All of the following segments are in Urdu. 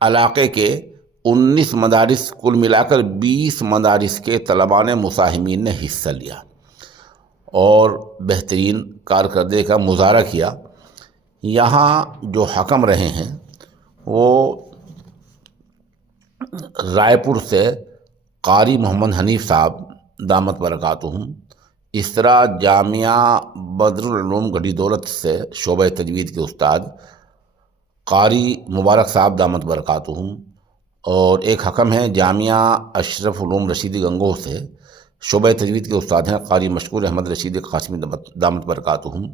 علاقے کے 19 مدارس، کل ملا کر 20 مدارس کے طلباء نے، مساہمین نے حصہ لیا اور بہترین کارکردگی کا مظاہرہ کیا۔ یہاں جو حکم رہے ہیں وہ رائے پور سے قاری محمد حنیف صاحب دامت برکاتہم، اس طرح جامعہ بدر العلوم گڑھی دولت سے شعبہ تجوید کے استاد قاری مبارک صاحب دامت برکاتہم، اور ایک حکم ہیں جامعہ اشرف علوم رشیدی گنگوہ سے شعبہ تجوید کے استاد ہیں قاری مشکور احمد رشیدی قاسمی دامت برکاتہم،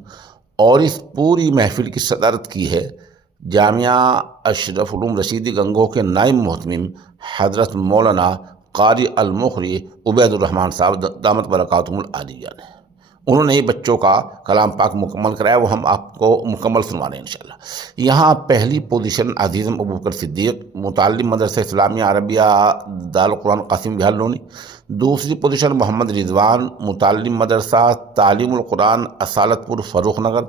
اور اس پوری محفل کی صدارت کی ہے جامعہ اشرف علوم رشیدی گنگوہ کے نائب محتمم حضرت مولانا قاری المخری عبید الرحمن صاحب دامت برکاتہم العالیہ نے۔ انہوں نے ہی بچوں کا کلام پاک مکمل کرایا، وہ ہم آپ کو مکمل سنوا رہے ہیں انشاءاللہ۔ یہاں پہلی پوزیشن عزیزم ابوبکر صدیق، متعلم مدرسہ اسلامیہ عربیہ دارالقرآن قاسم بہار لونی۔ دوسری پوزیشن محمد رضوان، متعلم مدرسہ تعلیم القرآن اصالت پور فروخ نگر۔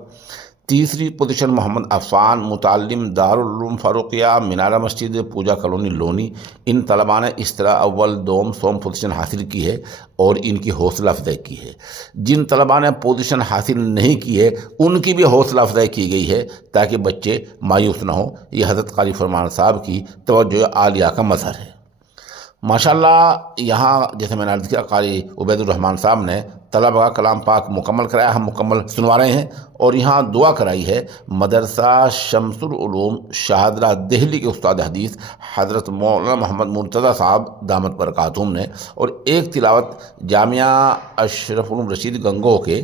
تیسری پوزیشن محمد عفان، متعلم دارالعلوم فاروقیہ منارہ مسجد پوجا کالونی لونی۔ ان طلباء نے اس طرح اول، دوم، سوم پوزیشن حاصل کی ہے اور ان کی حوصلہ افزائی کی ہے۔ جن طلباء نے پوزیشن حاصل نہیں کی ہے ان کی بھی حوصلہ افزائی کی گئی ہے تاکہ بچے مایوس نہ ہوں۔ یہ حضرت قاری فرمان صاحب کی توجہ عالیہ کا مظہر ہے۔ ماشاءاللہ یہاں جیسے میں نے عرض کیا قاری عبید الرحمن صاحب نے طلبہ کا کلام پاک مکمل کرایا، ہم مکمل سنوا رہے ہیں، اور یہاں دعا کرائی ہے مدرسہ شمس العلوم شاہدرہ دہلی کے استاد حدیث حضرت مولانا محمد مرتضیٰ صاحب دامت برکاتہم نے، اور ایک تلاوت جامعہ اشرف علوم رشید گنگوہ کے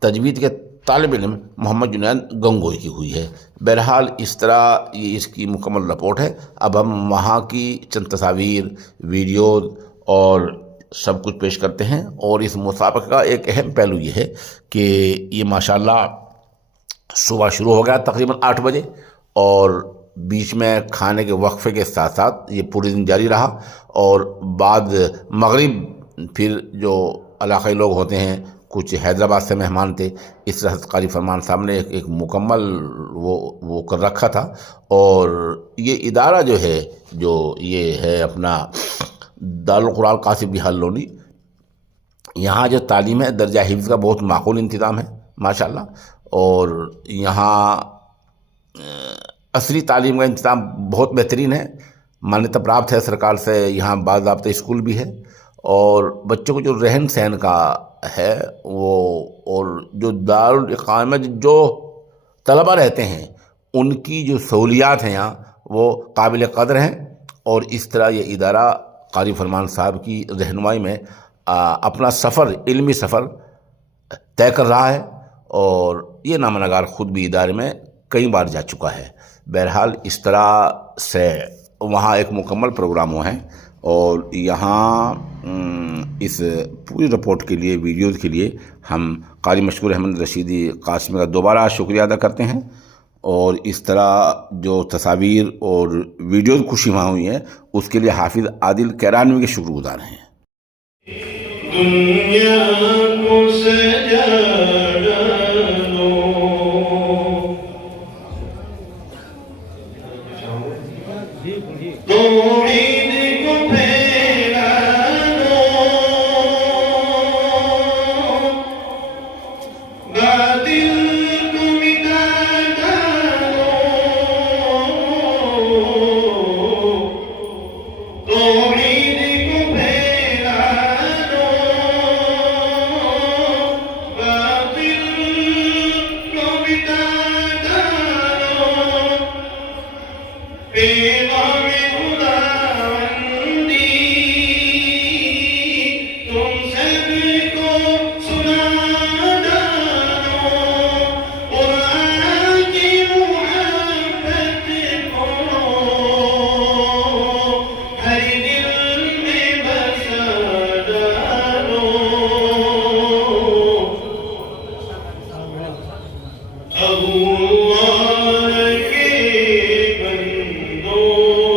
تجوید کے طالب علم محمد جنید گنگوئی کی ہوئی ہے۔ بہرحال اس طرح یہ اس کی مکمل رپورٹ ہے۔ اب ہم وہاں کی چند تصاویر، ویڈیوز اور سب کچھ پیش کرتے ہیں، اور اس مسابقہ کا ایک اہم پہلو یہ ہے کہ یہ ماشاءاللہ صبح شروع ہو گیا تقریباً 8 بجے، اور بیچ میں کھانے کے وقفے کے ساتھ ساتھ یہ پورے دن جاری رہا، اور بعد مغرب پھر جو علاقائی لوگ ہوتے ہیں، کچھ حیدرآباد سے مہمان تھے، اس طرح قاری فرمان صاحب نے ایک مکمل وہ کر رکھا تھا۔ اور یہ ادارہ جو ہے، جو یہ ہے اپنا دارالقرآن قاسم بہار لونی، یہاں جو تعلیم ہے درجہ حفظ کا بہت معقول انتظام ہے ماشاءاللہ، اور یہاں عصری تعلیم کا انتظام بہت بہترین ہے، مانیتا پراپت ہے سرکار سے، یہاں باضابطہ اسکول بھی ہے، اور بچوں کو جو رہن سہن کا ہے وہ، اور جو دارالاقامہ جو طلبہ رہتے ہیں ان کی جو سہولیات ہیں یہاں وہ قابل قدر ہیں، اور اس طرح یہ ادارہ قاری فرمان صاحب کی رہنمائی میں اپنا سفر، علمی سفر طے کر رہا ہے، اور یہ نامہ نگار خود بھی ادارے میں کئی بار جا چکا ہے۔ بہرحال اس طرح سے وہاں ایک مکمل پروگرام ہیں، اور یہاں اس پوری رپورٹ کے لیے، ویڈیوز کے لیے ہم قاری مشکور احمد رشیدی قاسمی کا دوبارہ شکریہ ادا کرتے ہیں، اور اس طرح جو تصاویر اور ویڈیوز خوشی وہاں ہوئی ہیں اس کے لیے حافظ عادل کیرانوی کے شکر گزار ہیں۔ دنیا کو سجا لو، توحید کو پھیلا دو، باطل کو مٹا ڈالو، توحید کو پھیلا دو، باطل کو مٹا ڈالو، پیغام اللہ کے بندوں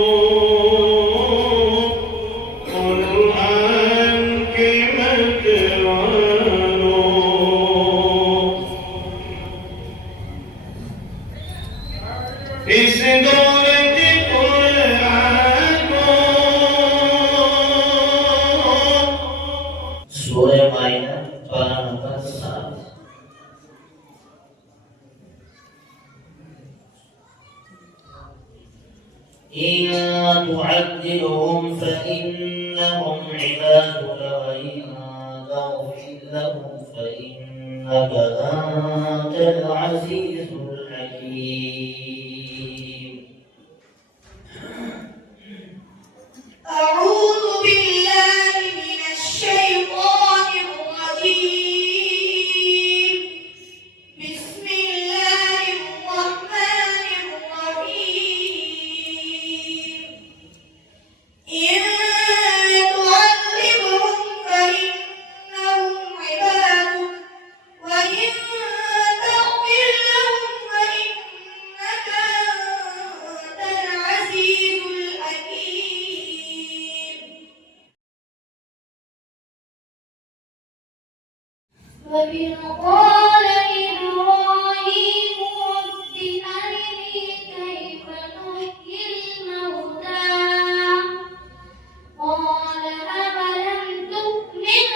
إن تعذبهم فإنهم عبادك وإن تغفر لهم فإنك أنت العزيز الحكيم. أعوذ بالله من الشيطان الرجيم. بسم الله الرحمن الرحيم. إن تعذبهم فإنهم عبادك وإن تغفر لهم فإنك أنت العزيز الحكيم. وإذ قال إبراهيم رب أرني كيف تحيي الموتى قال أولم تؤمن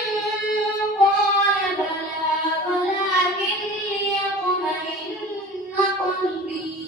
قال بلى ولكن ليطمئن قلبي